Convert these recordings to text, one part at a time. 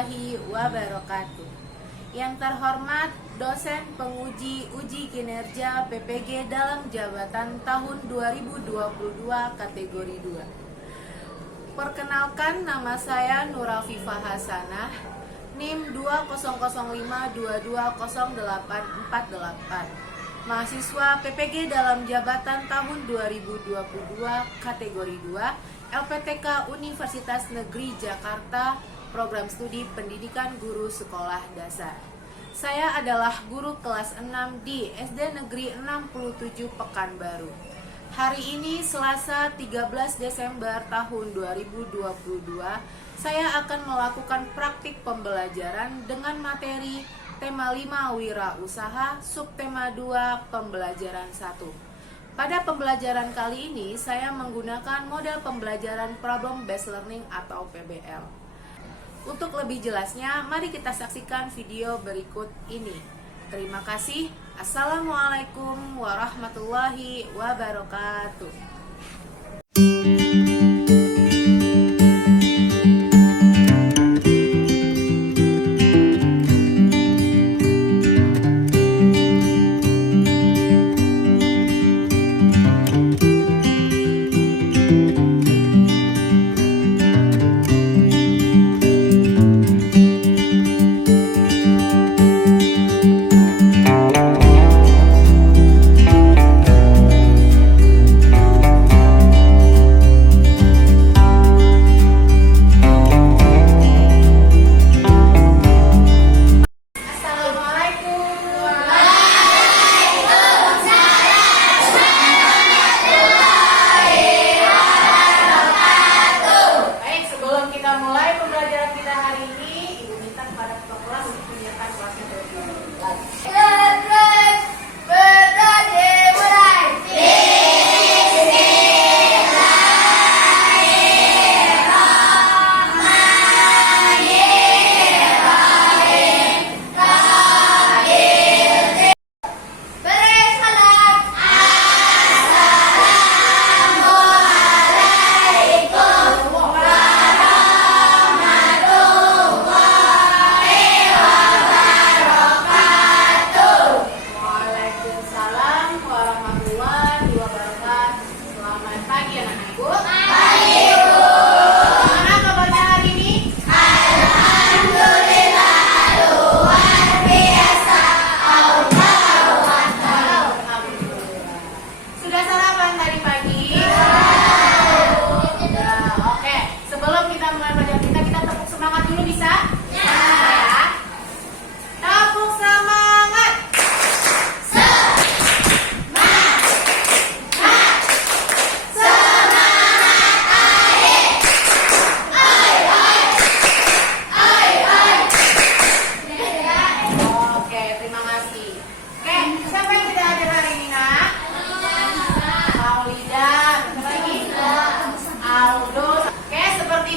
warahmatullahi wabarakatuh. Yang terhormat dosen penguji uji kinerja PPG dalam jabatan tahun 2022 kategori 2. Perkenalkan, nama saya Nurafifah Hasanah, NIM 20052200848, mahasiswa PPG dalam jabatan tahun 2022 kategori 2, LPTK Universitas Negeri Jakarta, Program Studi Pendidikan Guru Sekolah Dasar. Saya adalah guru kelas 6 di SD Negeri 67 Pekanbaru. Hari ini Selasa 13 Desember tahun 2022, saya akan melakukan praktik pembelajaran dengan materi tema 5 Wirausaha, subtema 2 pembelajaran 1. Pada pembelajaran kali ini, saya menggunakan model pembelajaran Problem Based Learning atau PBL. Untuk lebih jelasnya, mari kita saksikan video berikut ini. Terima kasih. Assalamualaikum warahmatullahi wabarakatuh.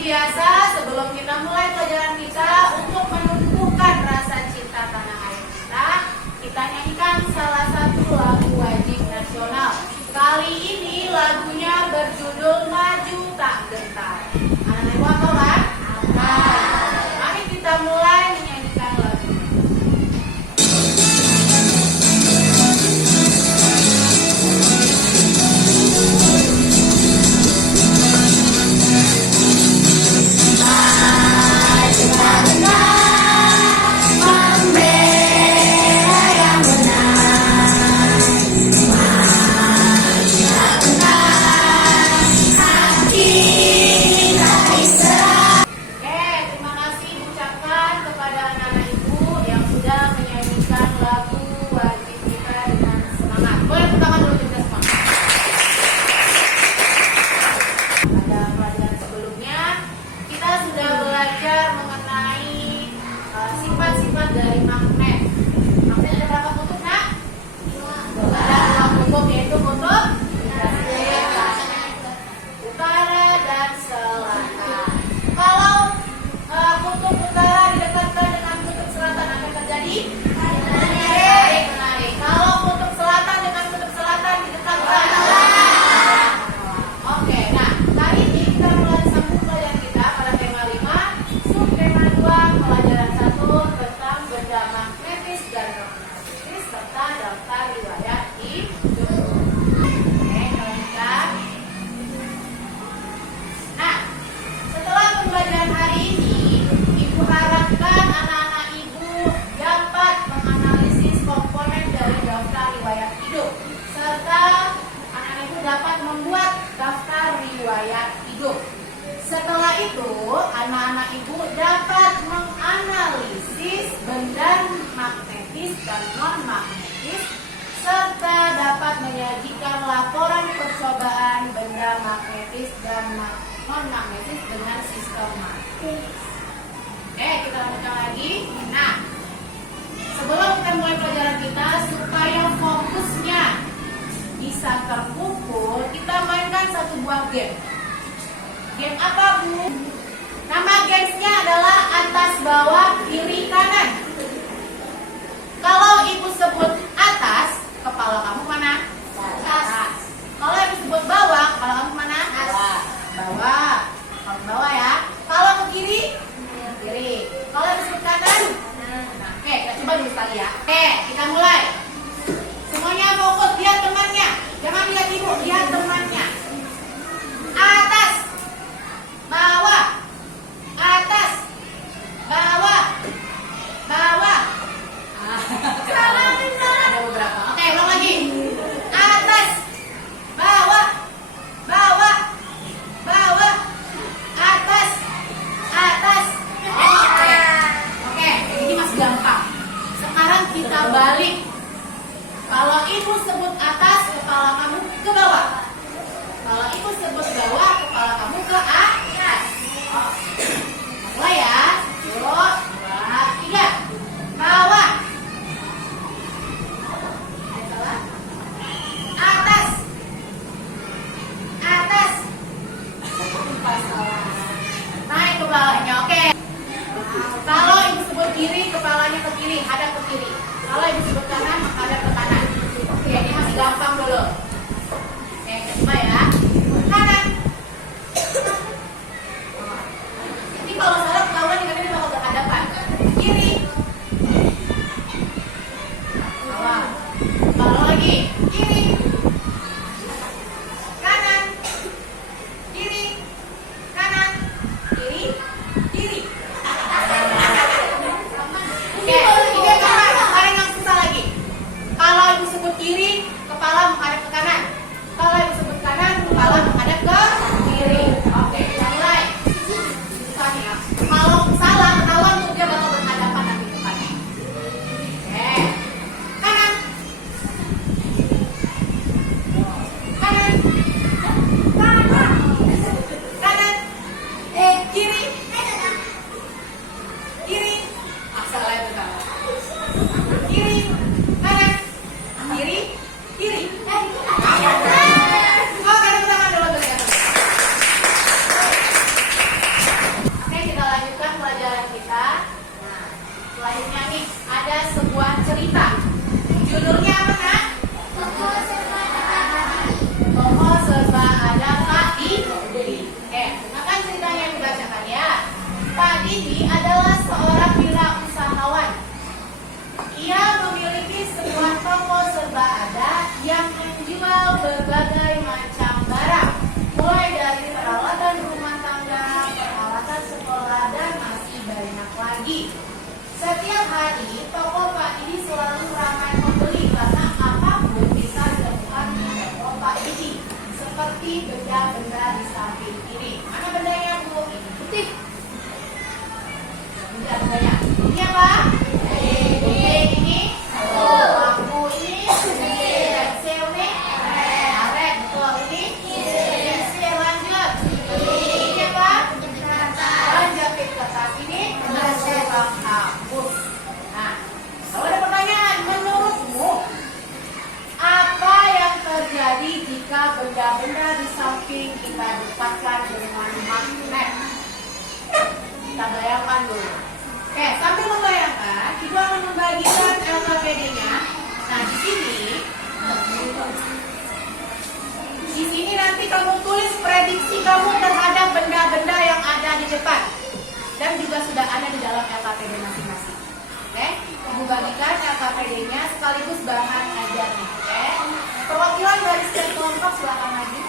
Biasa, sebelum kita mulai pelajaran kita, untuk menumbuhkan rasa cinta tanah air kita nyanyikan salah satu lagu wajib nasional. Kali ini lagunya berjudul Maju Tak Gentar. Anak-anak hafal kan? Mari kita mulai menyanyikan lagu. Sifat-sifat dari magnet. Magnet ada berapa kutub, nak? Ada 2 kutub, yaitu kutub utara dan selatan. Kalau kutub utara didekatkan dengan kutub selatan, apa yang terjadi? Menarik. Kalau kutub selatan dengan kutub selatan didekatkan. Oke, nah kali ini kita mulai sambung pelajaran kita pada tema 5, subtema 2 pelajaran gaya hidup. Setelah itu, anak-anak ibu dapat menganalisis benda magnetis dan non-magnetis serta dapat menyajikan laporan percobaan benda magnetis dan non-magnetis dengan sistematis. Oke, kita lanjutkan lagi. Nah, sebelum kita mulai pelajaran kita, supaya fokusnya bisa terkumpul, kita mainkan satu buah game. Game apa, Bu? Nama gamesnya adalah atas, bawah, kiri, kanan. Kalau ibu sebut atas, kepala kamu mana? Atas. Kalau ibu sebut bawah, kepala kamu mana? Bawah. Bawah. Kalau bawah ya. Kalau ke kiri? Kiri. Kalau ibu sebut kanan? Nah, oke, kita coba dulu sekali ya. Oke, kita mulai. Semuanya fokus, lihat temannya. Jangan lihat ibu, lihat temannya. Atas, bawah, atas, bawah, bawah. Ada beberapa. Oke, ulang lagi. Atas, bawah, bawah, bawah, atas, atas. Oke, ini masih gampang. Sekarang kita balik. Kalau ibu sebut atas, kepala kamu ke bawah. Kalau ibu sebut bawah, kepala kamu ke atas. Mulai ya. 1, 2, 3. Bawah. Atas. Atas. Naik ke bawahnya. Oke. Kalau ibu sebut kiri, kepalanya ke kiri, hadap ke kiri. Kalau ibu sebut kanan, hadap ke kanan. Oke, ini masih gampang dulu. Oke, coba ya. Kanan. Ini kalau salah ketahuan nih, karena ini bakal berhadapan. Kiri. Bawah. Bawah lagi. Kiri. Kanan. Kiri. Kanan. Kiri. Kiri. Oke, ini kanan. Sekarang yang susah lagi. Kalau ibu sebut kiri, kepala menghadap ke kanan. Kalau ibu sebut kanan, kepala menghadap ke kiri. Oke, kita mulai. Susah nih ya. Kalau salah ketahuan tuh dia bakal berhadapan nanti depannya. Oke. Kanan. Kanan. Kanan. Kiri. Kiri. Salah itu salah. Kiri. Kanan. Kiri. Kiri. Oh, kanan tangan dulu berikan. Oke, kita lanjutkan pelajaran kita. Nah, selanjutnya nih ada sebuah cerita. Judulnya apa, Kak? Toko serba ada Pak Didi. Oke, makan ceritanya yang dibacakan ya. Pak Didi adalah seorang wirausahawan. Ia memiliki sebuah toko serba ada yang menjual berbagai macam barang, mulai dari peralatan rumah tangga, peralatan sekolah, dan masih banyak lagi. Setiap hari, toko Pak Didi selalu ramai pembeli karena apapun bisa ditemukan di toko Pak Didi, seperti benda-benda di samping ini. Mana bendanya, Bu? Ini putih. Benda-bendanya. Ini apa? Ini. Lampu ini. Pensil nih. Karet, betul. Ini. Pensil, lanjut. Ini apa? Jepit kertas. Ini. Tukang hapus. Nah, kalau ada pertanyaan, menurutmu apa yang terjadi jika benda-benda di samping kita dekatkan dengan magnet? Kita bayangkan dulu. Oke, sambil membayangkan, kita akan membagikan LKPD-nya. Nah, di sini nanti kamu tulis prediksi kamu terhadap benda-benda yang ada di depan, dan juga sudah ada di dalam LKPD masing-masing. Oke, ibu bagikan LKPD-nya sekaligus bahan ajarnya. Oke, perwakilan baris dan kelompok silakan maju.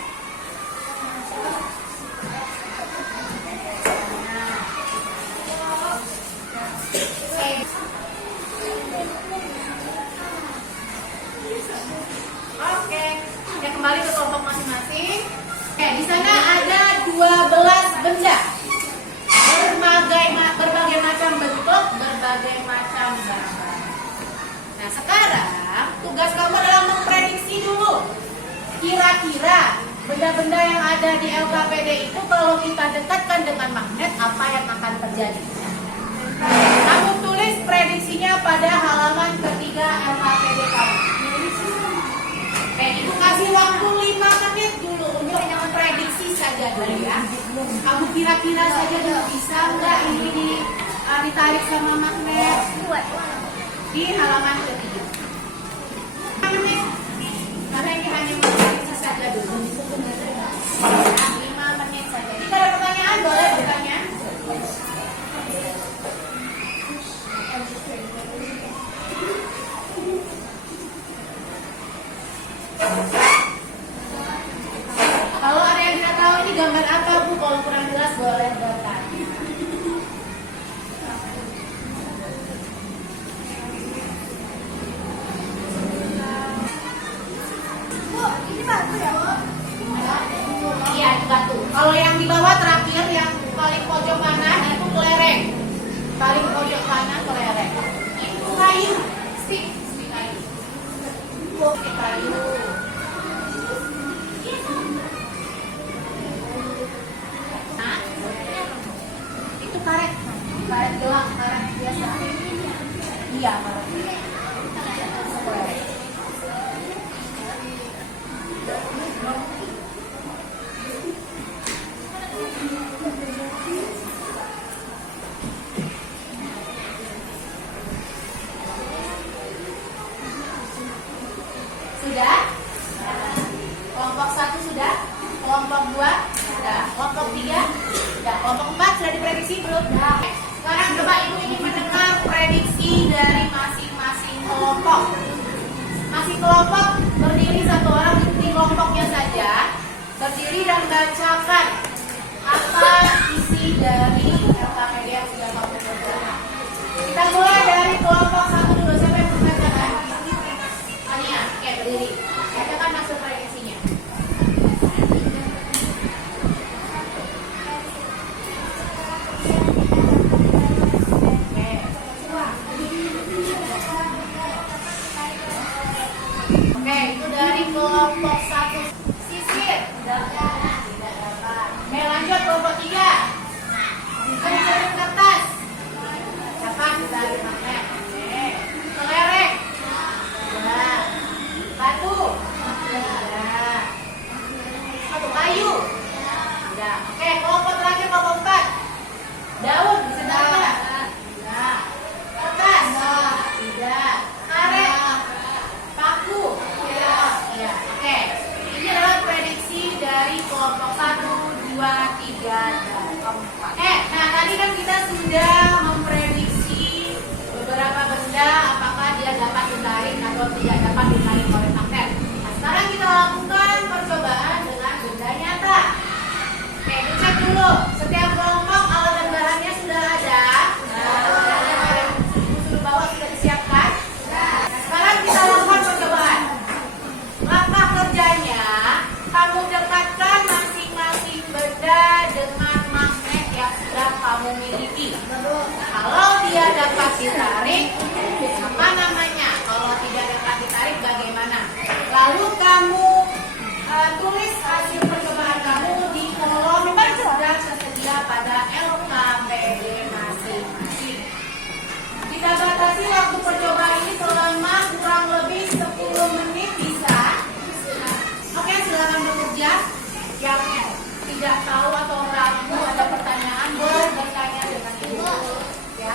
Oke, ya kembali ke kelompok masing-masing. Oke, di sana ada Kira-kira benda-benda yang ada di LKPD itu kalau kita dekatkan dengan magnet, apa yang akan terjadi? Kamu tulis prediksinya pada halaman ketiga LKPD kamu. Ibu kasih waktu 5 menit dulu untuk memprediksi saja dulu ya. Kamu kira-kira saja dulu bisa nggak ini ditarik sama magnet di halaman ketiga. 5 menit, karena ini hanya memprediksi saja dulu. 5 menit saja. Jika ada pertanyaan boleh bertanya. Kalau ada yang tidak tahu ini gambar apa Bu, kalau kurang jelas boleh bertanya. Bu, ini batu ya Bu? Iya, itu batu. Kalau yang di bawah terakhir, yang paling pojok kanan itu kelereng. Paling pojok kanan kelereng. Itu kayu, stick kayu. Stick kayu. Karet gelang, karet biasa. Iya, karet. Sudah? Kelompok 1 sudah? Kelompok 2 sudah? Kelompok 3 sudah? Kelompok 4 sudah diprediksi belum? Sekarang coba Ibu ingin mendengar prediksi dari masing-masing kelompok. Masing kelompok berdiri satu orang di kelompoknya saja, berdiri dan bacakan apa isi dari LKPD yang sudah kamu kerjakan. Kita mulai dari kelompok 1 dulu. Siapa yang membacakan? Ania, oke berdiri. Bacakan maksud prediksinya. Itu dari kelompok 1. Sisir tidak dapat. Lanjut kelompok 3. Cermin kertas dapat dari magnet. Kelereng sudah. Batu sudah. Batu kayu sudah. Oke, kelompok terakhir kelompok 4. Daun bisa dapat. Sudah. Kertas tidak. Karet, paku. Ya, oke. Ini adalah prediksi dari kelompok 1, 2, 3, dan 4. Nah tadi kan kita sudah memprediksi beberapa benda apakah dia dapat ditarik atau tidak dapat ditarik oleh magnet. Nah, sekarang kita lakukan percobaan dengan benda nyata. Oke, dicek dulu. Setiap kelompok alat dan bahannya sudah ada. Unsur bawah sudah disiapkan. Nah, sekarang kita lakukan percobaan. Langkah kerjanya, kamu dekatkan masing-masing benda dengan magnet yang sudah kamu miliki. Kalau dia dapat ditarik, apa namanya? Kalau tidak dapat ditarik, bagaimana? Lalu kamu tulis hasil percobaan kamu di kolom yang sudah tersedia pada LKPD masing-masing. Kita batasi waktu percobaan ini selama kurang lebih 10 menit bisa. Oke, silakan bekerja. Yang tidak tahu atau ragu ada pertanyaan boleh bertanya dengan Ibu. Ya.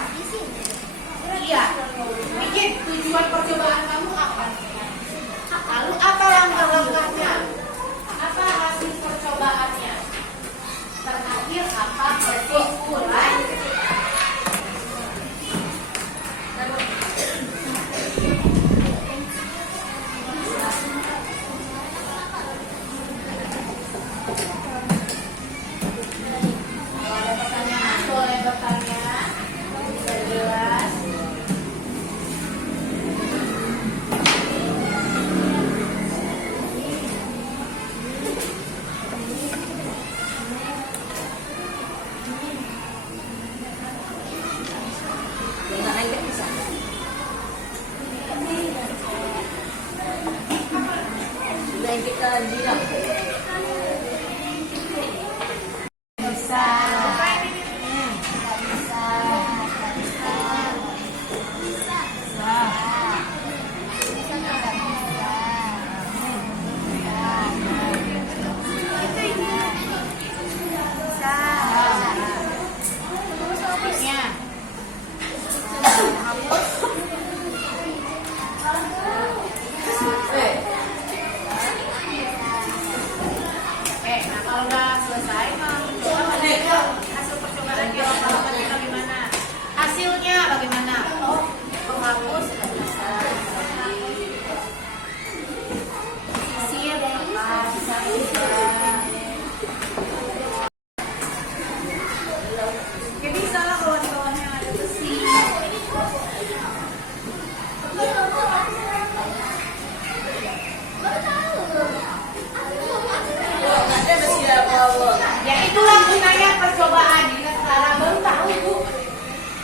Ya itulah gunanya percobaan. Kita sekarang baru tahu Bu.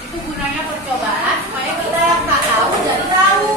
Itu gunanya percobaan supaya kita yang tak tahu jadi tahu.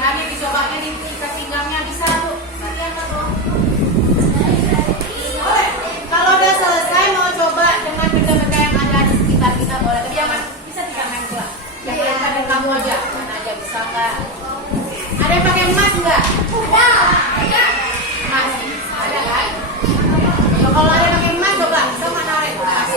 Hanya dicobanya di ikat pinggangnya bisa Bu. Kalau udah selesai mau coba dengan benda-benda yang ada di sekitar kita boleh. Tapi jangan bisa digangan pula. Jangan ada kamu aja. Mana aja bisa nggak? Ada yang pakai emas nggak? Ada. Emas. Ada kan? Kalau ada yang pakai emas coba. Bisa nggak narik emas?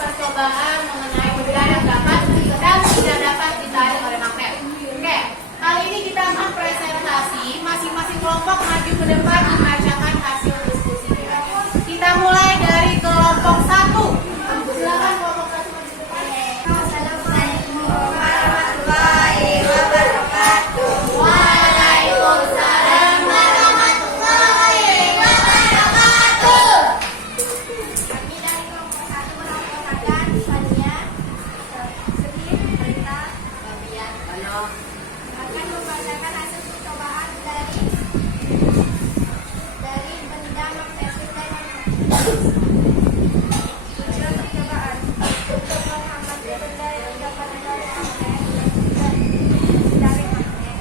Percobaan mengenai benda yang dapat dan tidak dapat ditarik oleh magnet. Oke, kali ini kita akan presentasi, masing-masing kelompok maju ke depan membacakan hasil diskusinya. Kita mulai dari kelompok 1. Silakan kelompok 1 maju ke depan. Assalamualaikum warahmatullahi wabarakatuh. Waalaikumsalam warahmatullahi wabarakatuh. Kami dari kelompok 1 melaksanakan Fania, Sedih, Rita, Fabian, akan membacakan hasil percobaan dari benda magnetik dan tujuan percobaan untuk mengamati benda yang dapat ditarik magnet dan ditarik magnet.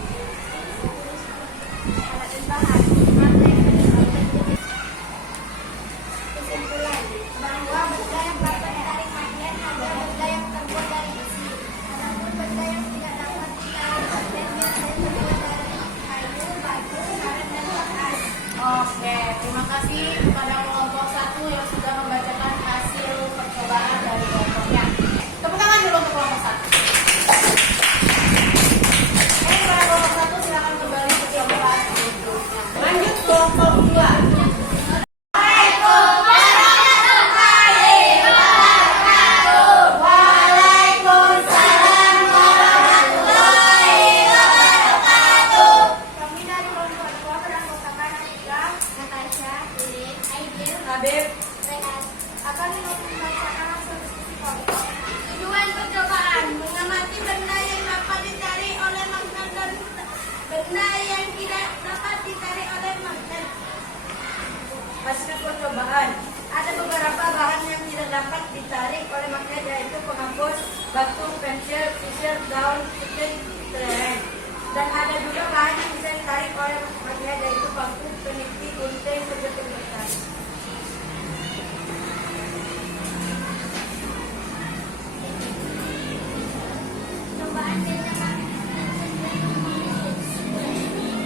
daun sejen lereng. Dan ada juga bahan yang bisa ditarik oleh magnet, yaitu bambu, peniti, gunting, sejenis besar. Cobaan benda magnetis.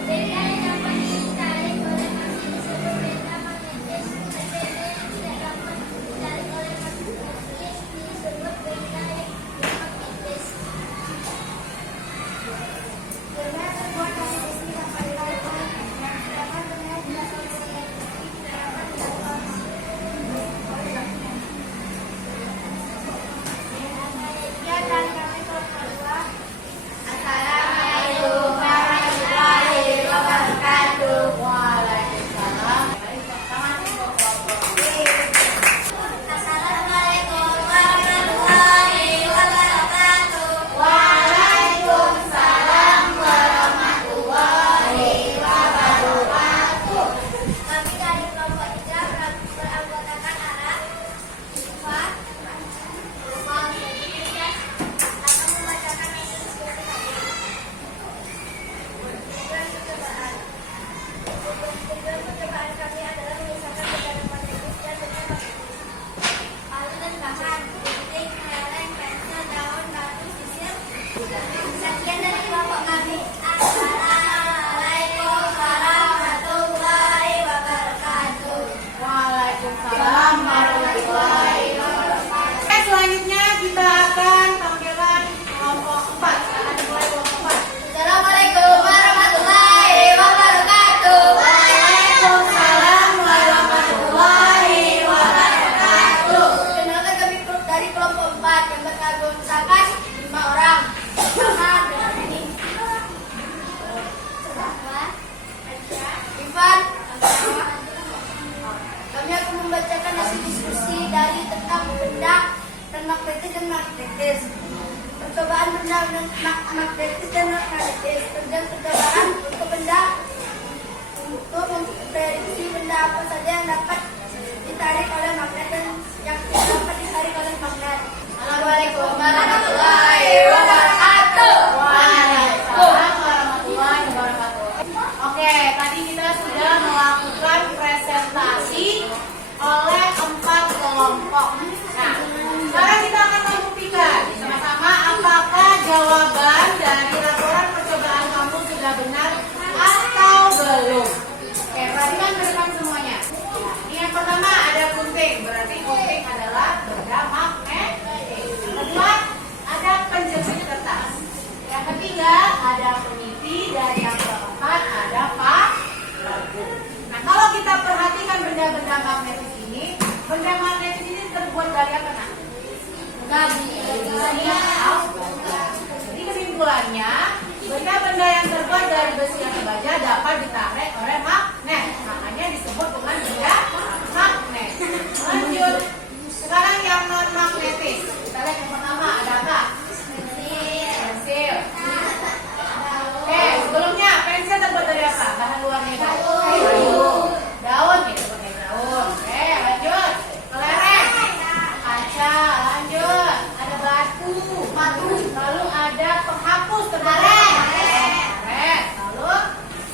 Benda yang dapat ditarik oleh magnet disebut benda magnetis. Dan benda yang tidak dapat ditarik oleh magnetis disebut benda yang magnetis. Benda yang terbuat dari besi dapat ditarik oleh magnet, sedangkan benda yang tidak terbuat dari besi tidak dapat ditarik oleh magnet. Sekian dari kami berdua. Assalamualaikum warahmatullahi wabarakatuh. Waalaikumsalam. Assalamualaikum warahmatullahi wabarakatuh. Waalaikumsalam warahmatullahi wabarakatuh. Kami dari kelompok 3 beranggotakan Ara, Iva, Lukman, dan Ilyas akan membacakan hasil diskusi kami. Tujuan percobaan. Tujuan percobaan kami adalah memisahkan benda magnetis dan benda magnetis. Palu dan bahan, gunting, lereng, pensil, daun, batu, sisir. Sekian dari kelompok kami. Assalamualaikum warahmatullahi wabarakatuh. Waalaikumsalam warahmatullahi wabarakatuh. Oke, selanjutnya kita akan tampilkan kelompok 4. Akan dimulai kelompok 4. Assalamualaikum warahmatullahi wabarakatuh. Waalaikumsalam warahmatullahi wabarakatuh. Kenalkan kami dari kelompok 4 yang beranggotakan 5 orang. Pertama dengan ini. Ivan. Kami akan membacakan hasil diskusi dari tentang benda dan magnetis dan magnetis. Percobaan benda dan magnetis dan magnetis. Tujuan percobaan untuk benda untuk memprediksi benda apa saja yang dapat ditarik oleh magnet dan yang tidak dapat ditarik oleh magnet. Assalamualaikum warahmatullahi wabarakatuh. Waalaikumsalam warahmatullahi wabarakatuh. Oke, tadi kita sudah melakukan presentasi oleh 4 kelompok. Nah, sekarang kita akan membuktikan sama-sama apakah jawaban dari laporan percobaan kamu sudah benar atau belum. Oke, perhatikan ke depan semuanya. Ini yang pertama ada gunting, berarti gunting adalah benda magnetis. Yang kedua ada penjepit kertas. Yang ketiga ada peniti, dan yang keempat ada paku. Nah, kalau kita perhatikan benda-benda magnetis ini, benda magnetis ini terbuat dari apa, Nak? Besi atau baja. Jadi kesimpulannya, benda-benda yang terbuat dari besi atau baja dapat ditarik oleh magnet. Makanya disebut dengan benda magnet. Lanjut. Sekarang yang non magnetis. Kita lihat yang pertama ada apa? Pensil. Oke, sebelumnya pensil terbuat dari apa? Bahan luarnya daun. Daun ya, terbuat dari daun. Oke, lanjut. Kelereng. Kaca. Lanjut. Ada batu. Lalu ada penghapus terbuat dari karet. Lalu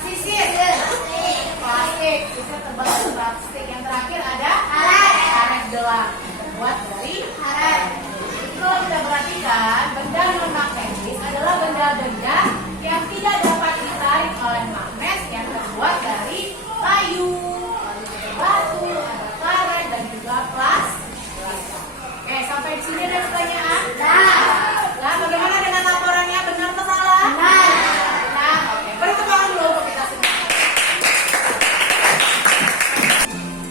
sisir. Plastik. Sisir terbuat dari plastik. Yang terakhir ada karet gelang. Terbuat dari karet. Kalau kita perhatikan, benda non magnetis adalah benda-benda yang tidak dapat ditarik oleh magnet yang terbuat dari kayu, ada batu, ada karet, dan juga plastik. Oke, sampai di sini ada pertanyaan? Nah, bagaimana dengan laporannya? Benar atau salah? Nah, oke. Beri tepuk tangan dulu untuk kita semua.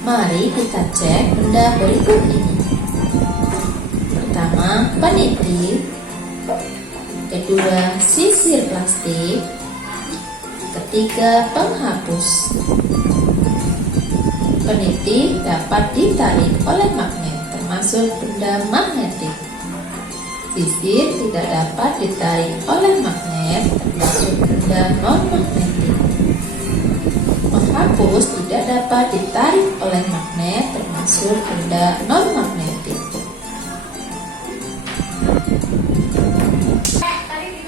Mari kita cek benda berikut ini. Pertama, peniti. Kedua, sisir plastik. Ketiga, penghapus. Peniti dapat ditarik oleh magnet, termasuk benda magnetik. Sisir tidak dapat ditarik oleh magnet, termasuk benda non-magnetik. Penghapus tidak dapat ditarik oleh magnet, termasuk benda non-magnetik. Tadi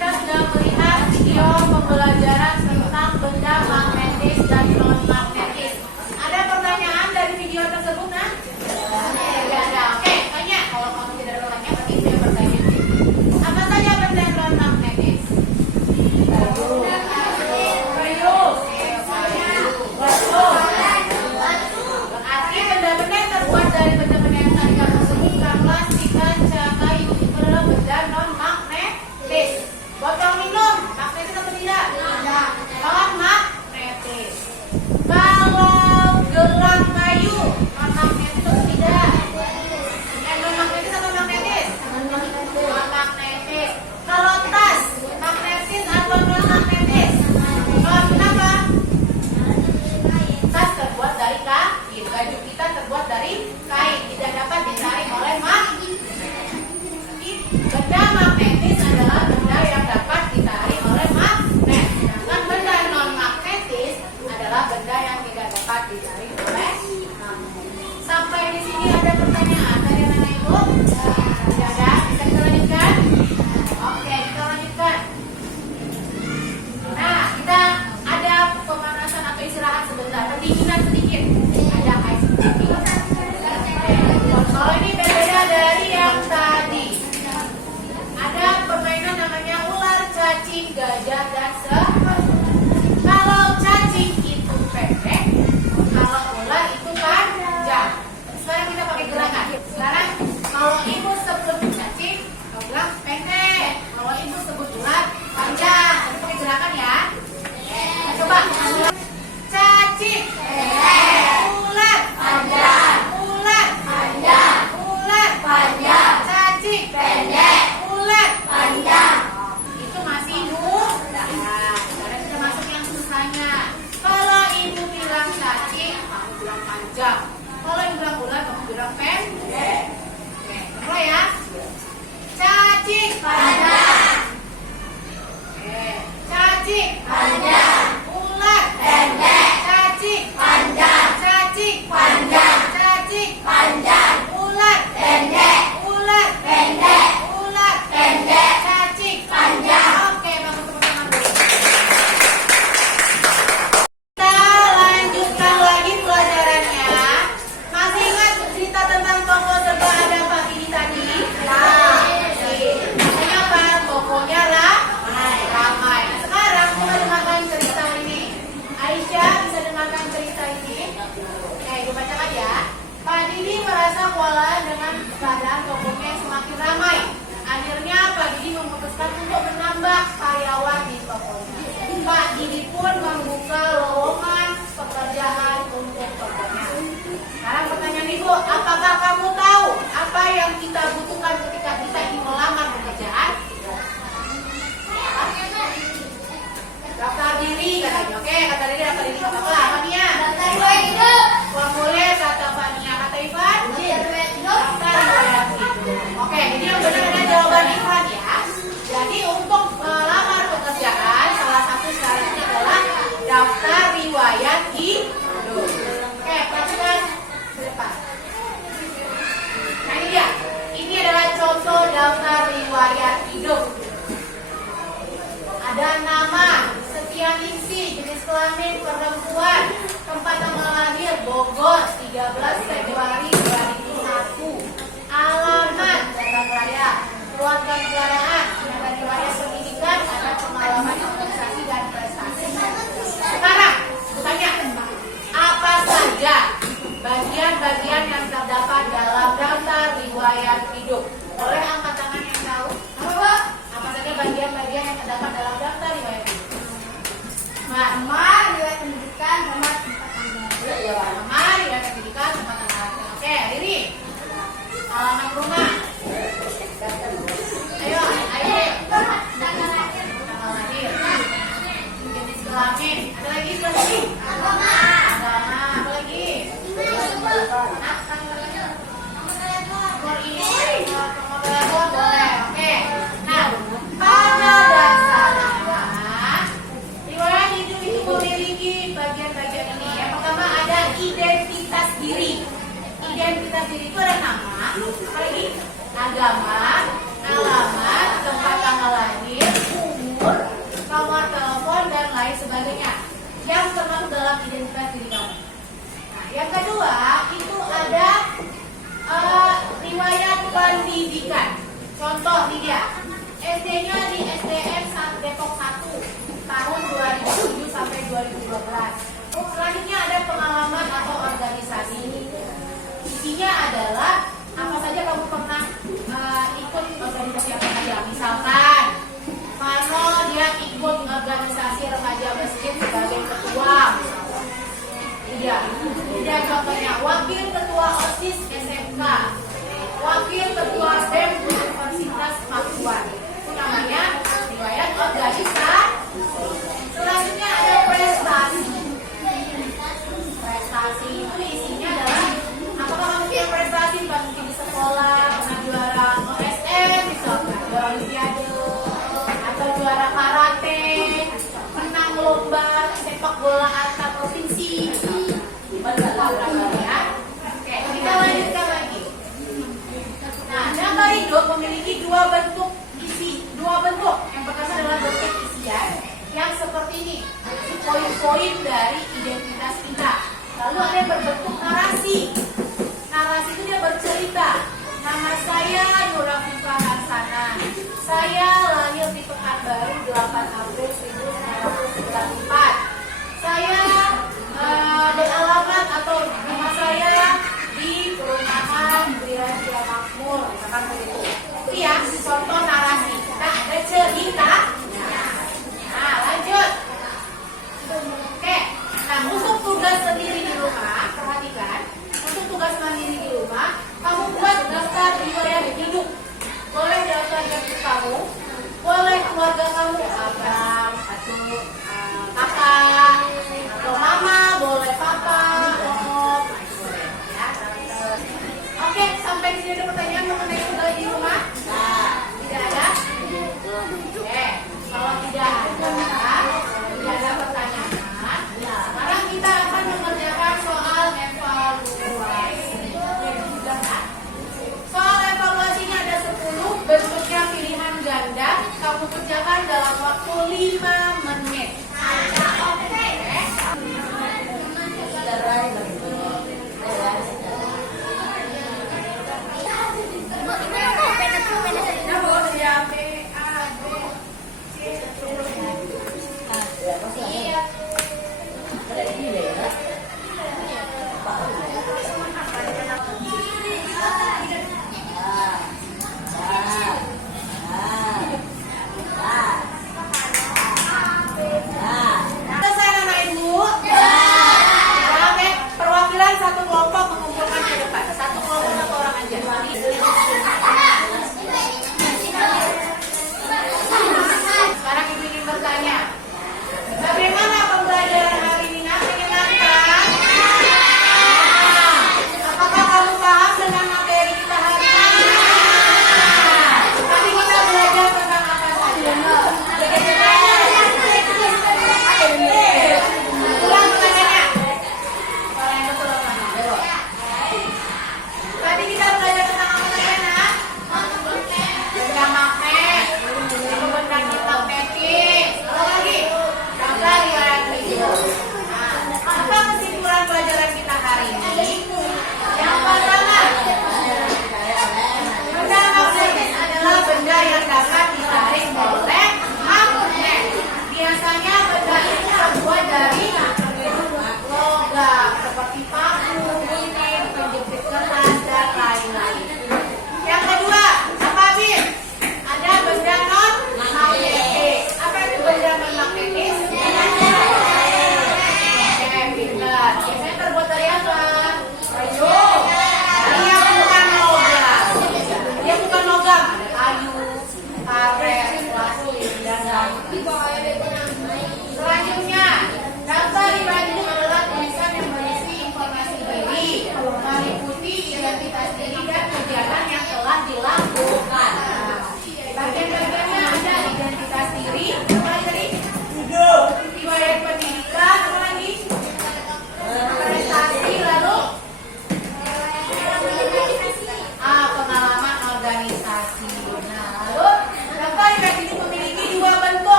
Ada nama, Setianingsih, jenis kelamin perempuan, tempat tanggal lahir Bogor, 13 Februari 2001. Alamat, Jakarta Raya. Keluarga negaraan, ada riwayat pendidikan, ada pengalaman organisasi dan prestasi. Sekarang, tanya, apa saja bagian-bagian yang terdapat dalam daftar riwayat hidup? Boleh angkat tangan yang tahu? Apa saja bagian-bagian yang terdapat dalam daftar riwayat hidup? Nama, riwayat pendidikan, sama tempat tinggal. Nama, riwayat pendidikan, tempat tinggal. Oke, ini alamat rumah. Ayo, tanggal lahir. Jenis kelamin. Ada lagi lagi? Agama. Apa lagi? Nomor ini, nomor telepon boleh. Oke. Nah, pada dasarnya riwayat hidup itu memiliki bagian-bagian ini. Yang pertama ada identitas diri. Identitas diri itu ada nama, apa lagi? Agama, alamat, tempat tanggal lahir, umur, nomor telepon dan lain sebagainya yang termasuk dalam identitas diri kamu. Nah, yang kedua itu ada riwayat pendidikan. Contoh nih dia, SD-nya di SDN Depok 1 tahun 2007 sampai 2012. Selanjutnya ada pengalaman atau organisasi. Isinya adalah apa saja kamu pernah ikut organisasi apa saja. Misalkan Mano dia ikut organisasi remaja masjid sebagai ketua. Dia contohnya wakil ketua OSIS SMK, wakil ketua BEM Universitas Pakuan. Itu namanya riwayat organisasi. Selanjutnya ada prestasi. Prestasi itu isinya adalah apakah kamu punya prestasi mungkin di sekolah, pernah juara OSN, misalkan juara olimpiade, atau juara karate, menang lomba sepak bola antar provinsi. Ya. Oke, kita lanjutkan lagi. Nah, daftar hidup memiliki dua bentuk. Yang pertama adalah bentuk isian yang seperti ini, poin-poin dari identitas kita. Lalu ada yang berbentuk narasi. Narasi itu dia bercerita. Nama saya Nurafifa Harsana. Saya lahir di Pekanbaru 8 April 1994. Saya di alamat atau nama saya di perumahan Wiraja Makmur, misalkan begitu. Itu ya contoh narasi. Kita ada cerita. Nah, lanjut. Oke. Nah, untuk tugas sendiri di rumah, perhatikan. Untuk tugas mandiri di rumah, kamu buat daftar riwayat hidup. Boleh daftar diri kamu, boleh keluarga kamu, abang, atau kakak, atau mama, boleh papa, om, boleh ya. Oke, sampai di sini ada pertanyaan mengenai tugas di rumah? Tidak ada? Oke, kalau tidak ada pertanyaan. Sekarang kita akan mengerjakan soal evaluasi. Soal evaluasinya ada 10, bentuknya pilihan ganda. Kamu kerjakan dalam waktu 5